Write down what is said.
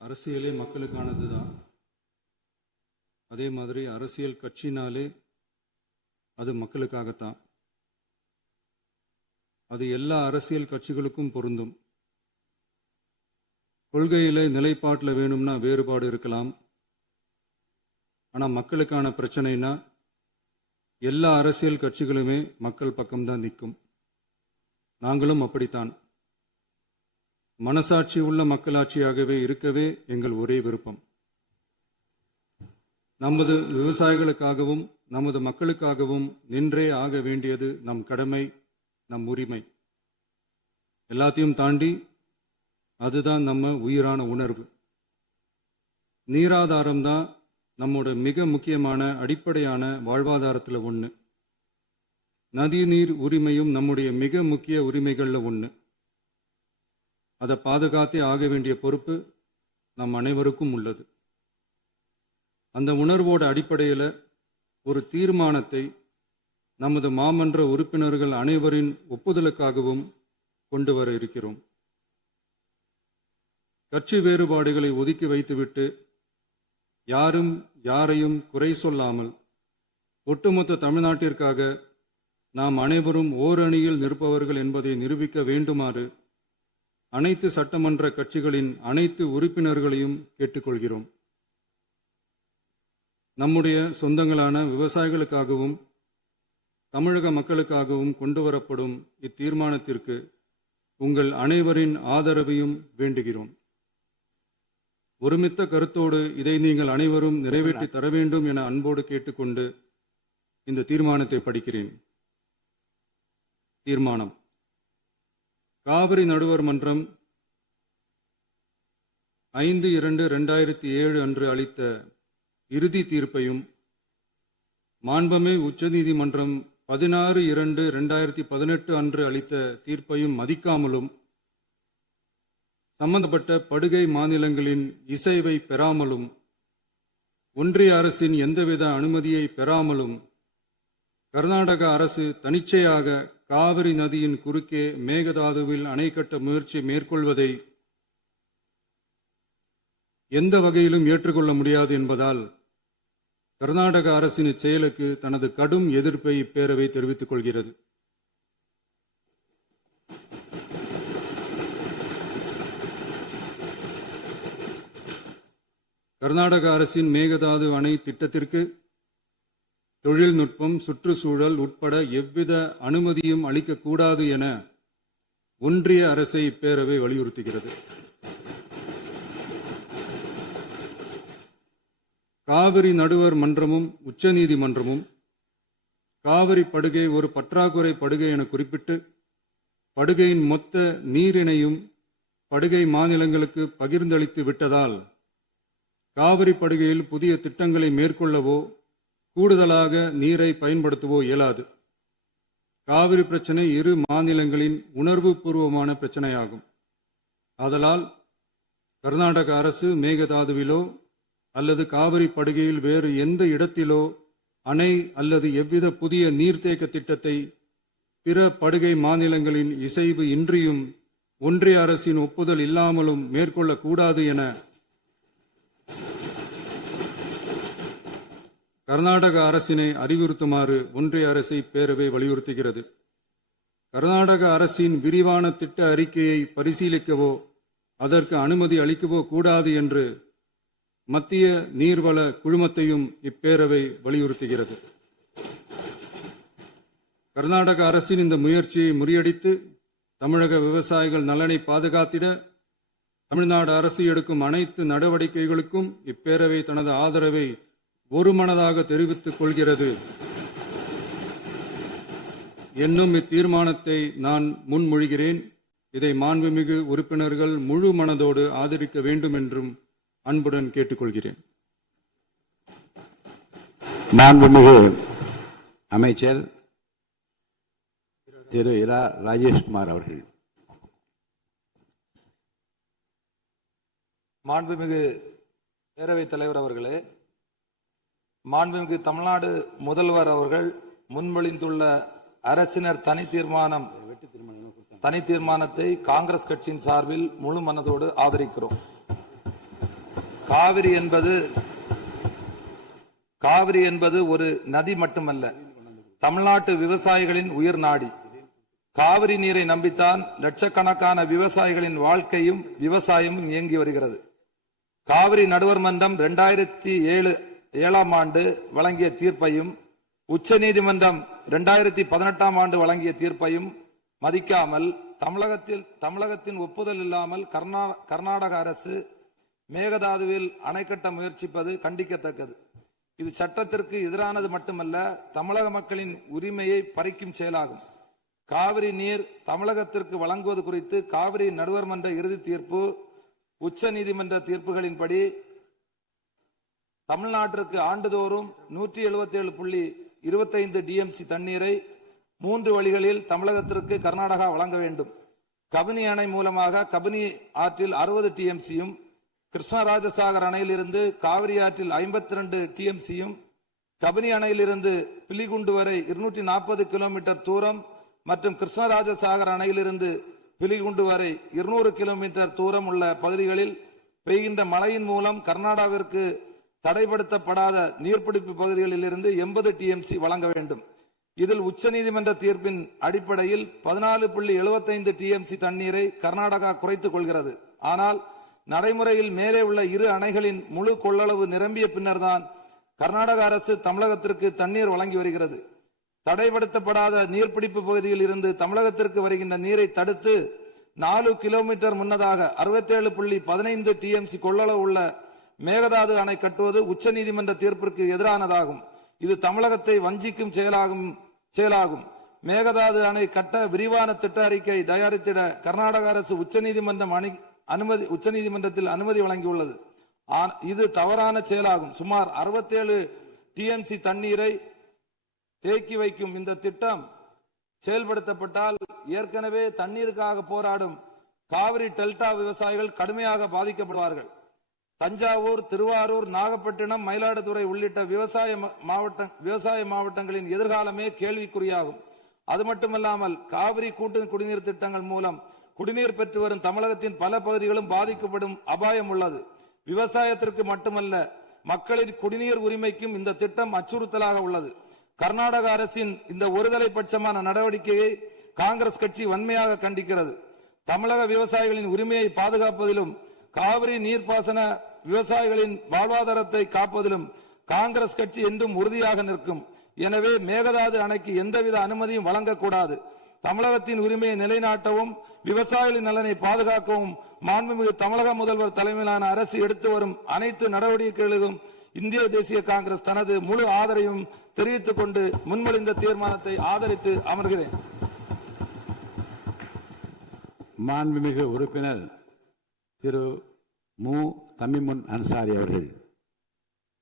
அரசியலே மக்களுக்கானது தான். அதே மாதிரி அரசியல் கட்சினாலே அது மக்களுக்காகத்தான். அது எல்லா அரசியல் கட்சிகளுக்கும் பொருந்தும். கொள்கையில நிலைப்பாட்டில் வேணும்னா வேறுபாடு இருக்கலாம். ஆனால் மக்களுக்கான பிரச்சனைனா எல்லா அரசியல் கட்சிகளுமே மக்கள் பக்கம்தான் நிற்கும். நாங்களும் அப்படித்தான். மனசாட்சி உள்ள மக்களாட்சியாகவே இருக்கவே எங்கள் ஒரே விருப்பம். நமது விவசாயிகளுக்காகவும் நமது மக்களுக்காகவும் நின்றே ஆக வேண்டியது நம் கடமை, நம் உரிமை. எல்லாத்தையும் தாண்டி அதுதான் நம்ம உயிரான உணர்வு. நீராதாரம் தான் நம்மோட மிக முக்கியமான அடிப்படையான வாழ்வாதாரத்தில் ஒன்று. நதி நீர் உரிமையும் நம்முடைய மிக முக்கிய உரிமைகளில் ஒன்று. அதை பாதுகாத்தே ஆக வேண்டிய பொறுப்பு நம் அனைவருக்கும் உள்ளது. அந்த உணர்வோட அடிப்படையில் ஒரு தீர்மானத்தை நமது மாமன்ற உறுப்பினர்கள் அனைவரின் ஒப்புதலுக்காகவும் கொண்டு வர இருக்கிறோம். கட்சி வேறுபாடுகளை ஒதுக்கி வைத்துவிட்டு யாரும் யாரையும் குறை சொல்லாமல் ஒட்டுமொத்த தமிழ்நாட்டிற்காக நாம் அனைவரும் ஓரணியில் நிற்பவர்கள் என்பதை நிரூபிக்க வேண்டுமாறு அனைத்து சட்டமன்ற கட்சிகளின் அனைத்து உறுப்பினர்களையும் கேட்டுக்கொள்கிறோம். நம்முடைய சொந்தங்களான விவசாயிகளுக்காகவும் தமிழக மக்களுக்காகவும் கொண்டு வரப்படும் இத்தீர்மானத்திற்கு உங்கள் அனைவரின் ஆதரவையும் வேண்டுகிறோம். ஒருமித்த கருத்தோடு இதை நீங்கள் அனைவரும் நிறைவேற்றி தர வேண்டும் என அன்போடு கேட்டுக்கொண்டு இந்த தீர்மானத்தை படிக்கிறேன். தீர்மானம்: காவிரி நடுவர் மன்றம் 5/2/2007 அன்று அளித்த இறுதி தீர்ப்பையும் மாண்புமிகு உச்சநீதிமன்றம் 16/2/2018 அன்று அளித்த தீர்ப்பையும் மதிக்காமலும் சம்பந்தப்பட்ட படுகை மாநிலங்களின் இசைவை பெறாமலும் ஒன்றிய அரசின் எந்தவித அனுமதியை பெறாமலும் கர்நாடக அரசு தனிச்சையாக காவிரி நதியின் குறுக்கே மேகதாதுவில் அணை கட்ட முயற்சி மேற்கொள்வதை எந்த வகையிலும் ஏற்றுக்கொள்ள முடியாது என்பதால் கர்நாடக அரசின் இச்செயலுக்கு தனது கடும் எதிர்ப்பை இப்பேரவை தெரிவித்துக் கொள்கிறது. கர்நாடக அரசின் மேகதாது அணை திட்டத்திற்கு தொழில்நுட்பம், சுற்றுச்சூழல் உட்பட எவ்வித அனுமதியும் அளிக்கக்கூடாது என ஒன்றிய அரசை இப்பேரவை வலியுறுத்துகிறது. காவிரி நடுவர் மன்றமும் உச்சநீதிமன்றமும் காவிரி படுகை ஒரு பற்றாக்குறை படுகை என குறிப்பிட்டு படுகையின் மொத்த நீரினையும் படுகை மாநிலங்களுக்கு பகிர்ந்தளித்து விட்டதால் காவிரி படுகையில் புதிய திட்டங்களை மேற்கொள்ளவோ கூடுதலாக நீரை பயன்படுத்தவோ இயலாது. காவிரி பிரச்சனை இரு மாநிலங்களின் உணர்வு பூர்வமான பிரச்சனையாகும். ஆதலால் கர்நாடக அரசு மேகதாதுவிலோ அல்லது காவிரி படுகையில் வேறு எந்த இடத்திலோ அணை அல்லது எவ்வித புதிய நீர்த்தேக்க திட்டத்தை பிற படுகை மாநிலங்களின் இசைவு இன்றியும் ஒன்றிய அரசின் ஒப்புதல் இல்லாமலும் மேற்கொள்ளக்கூடாது என கர்நாடக அரசினை அறிவுறுத்துமாறு ஒன்றிய அரசை பேரவை வலியுறுத்துகிறது. கர்நாடக அரசின் விரிவான திட்ட அறிக்கையை பரிசீலிக்கவோ அதற்கு அனுமதி அளிக்கவோ கூடாது என்று மத்திய நீர்வள குழுமத்தையும் இப்பேரவை வலியுறுத்துகிறது. கர்நாடக அரசின் இந்த முயற்சியை முறியடித்து தமிழக விவசாயிகள் நலனை பாதுகாத்திட தமிழ்நாடு அரசு எடுக்கும் அனைத்து நடவடிக்கைகளுக்கும் இப்பேரவை தனது ஆதரவை ஒருமனதாக தெரிவித்துக் கொள்கிறது என்னும் இத்தீர்மானத்தை நான் முன்மொழிகிறேன். இதை மாண்புமிகு உறுப்பினர்கள் முழு மனதோடு ஆதரிக்க வேண்டும் என்றும் அன்புடன் கேட்டுக்கொள்கிறேன். மாண்புமிகு அமைச்சர் திரு இரா ராஜேஷ்குமார் அவர்கள். மாண்புமிகு பேரவைத் தலைவர் அவர்களே, மாண்புமிகு தமிழ்நாடு முதல்வர் அவர்கள் முன்மொழிந்துள்ள அரசினர் தனி தீர்மானத்தை காங்கிரஸ் கட்சியின் சார்பில் முழு மனதோடு ஆதரிக்கிறோம். காவிரி என்பது ஒரு நதி மட்டுமல்ல, தமிழ்நாட்டு விவசாயிகளின் உயிர் நாடி. காவிரி நீரை நம்பித்தான் லட்சக்கணக்கான விவசாயிகளின் வாழ்க்கையும் விவசாயமும் இயங்கி வருகிறது. காவிரி நடுவர் மன்றம் 2007 ஆண்டு வழங்கிய தீர்ப்பையும் உச்சநீதிமன்றம் 2018 ஆண்டு வழங்கிய தீர்ப்பையும் மதிக்காமல் தமிழகத்தின் ஒப்புதல் இல்லாமல் கர்நாடக அரசு மேகதாதுவில் அணை கட்ட முயற்சிப்பது கண்டிக்கத்தக்கது. இது சட்டத்திற்கு எதிரானது மட்டுமல்ல, தமிழக மக்களின் உரிமையை பறிக்கும் செயலாகும். காவிரி நீர் தமிழகத்திற்கு வழங்குவது குறித்து காவிரி நடுவர் மன்ற இறுதி தீர்ப்பு, உச்ச நீதிமன்ற தீர்ப்புகளின்படி தமிழ்நாட்டிற்கு ஆண்டுதோறும் 177.25 டிஎம்சி தண்ணீரை 3 வழிகளில் தமிழகத்திற்கு கர்நாடகா வழங்க வேண்டும். கபினி அணை மூலமாக கபினி ஆற்றில் 60 டிஎம்சியும், கிருஷ்ணராஜசாகர் அணையிலிருந்து காவிரி ஆற்றில் 52 டிஎம்சியும், கபினி அணையிலிருந்து பிலிகுண்டு வரை 240 கிலோமீட்டர் தூரம் மற்றும் கிருஷ்ணராஜசாகர் அணையிலிருந்து பிலிகுண்டு வரை 200 கிலோமீட்டர் தூரம் உள்ள பகுதிகளில் பெய்கின்ற மழையின் மூலம் கர்நாடகாவிற்கு தடைப்படுத்தப்படாத நீர்பிடிப்பு பகுதிகளில் இருந்து 80 டிஎம்சி வழங்க வேண்டும். இதில் உச்சநீதிமன்ற தீர்ப்பின் அடிப்படையில் 14.75 டிஎம்சி தண்ணீரை கர்நாடகா குறைத்துக் கொள்கிறது. ஆனால் நடைமுறையில் மேலே உள்ள இரு அணைகளின் முழு கொள்ளளவு நிரம்பிய பின்னர்தான் கர்நாடக அரசு தமிழகத்திற்கு தண்ணீர் வழங்கி வருகிறது. தடைப்படுத்தப்படாத நீர்பிடிப்பு பகுதியில் இருந்து தமிழகத்திற்கு வருகின்ற நீரை தடுத்து 4 கிலோமீட்டர் முன்னதாக 67.15 டிஎம்சி கொள்ளளவு உள்ள மேகதாது அணை கட்டுவது உச்சநீதிமன்ற தீர்ப்பிற்கு எதிரானதாகும். இது தமிழகத்தை வஞ்சிக்கும் செயலாகும். மேகதாது அணை கட்ட விரிவான திட்ட அறிக்கை தயாரித்திட கர்நாடக அரசு உச்சநீதிமன்றத்தில் அனுமதி வழங்கியுள்ளது. இது தவறான செயலாகும். சுமார் 67 டிஎம்சி தண்ணீரை தேக்கி வைக்கும் இந்த திட்டம் செயல்படுத்தப்பட்டால் ஏற்கனவே தண்ணீருக்காக போராடும் காவிரி டெல்டா விவசாயிகள் கடுமையாக பாதிக்கப்படுவார்கள். தஞ்சாவூர், திருவாரூர், நாகப்பட்டினம், மயிலாடுதுறை உள்ளிட்ட விவசாய மாவட்டங்களின் எதிர்காலமே கேள்விக்குறியாகும். அது மட்டுமல்லாமல் காவிரி கூட்டு குடிநீர் திட்டங்கள் மூலம் குடிநீர் பெற்று வரும் தமிழகத்தின் பல பகுதிகளும் பாதிக்கப்படும் அபாயம் உள்ளது. விவசாயத்திற்கு மட்டுமல்ல, மக்களின் குடிநீர் உரிமைக்கும் இந்த திட்டம் அச்சுறுத்தலாக உள்ளது. கர்நாடக அரசின் இந்த ஒருதலை பட்சமான நடவடிக்கையை காங்கிரஸ் கட்சி வன்மையாக கண்டிக்கிறது. தமிழக விவசாயிகளின் உரிமையை பாதுகாப்பதிலும் காவிரி நீர்ப்பாசன விவசாயிகளின் வாழ்வாதாரத்தை காப்பதிலும் காங்கிரஸ் கட்சி என்றும் உறுதியாக நிற்கும். எனவே மேகதாது அணைக்கு எந்தவித அனுமதியும் வழங்கக்கூடாது. தமிழகத்தின் உரிமையை நிலைநாட்டவும் விவசாயிகளின் நலனை பாதுகாக்கவும் மாண்புமிகு தமிழக முதல்வர் தலைமையிலான அரசு எடுத்து வரும் அனைத்து நடவடிக்கைகளுக்கும் இந்திய தேசிய காங்கிரஸ் தனது முழு ஆதரவையும் தெரிவித்துக் கொண்டு முன்மொழிந்த தீர்மானத்தை ஆதரித்து அமர்கிறேன். மாண்புமிகு உறுப்பினர் திரு மு. தமிமுன் அன்சாரி அவர்கள்.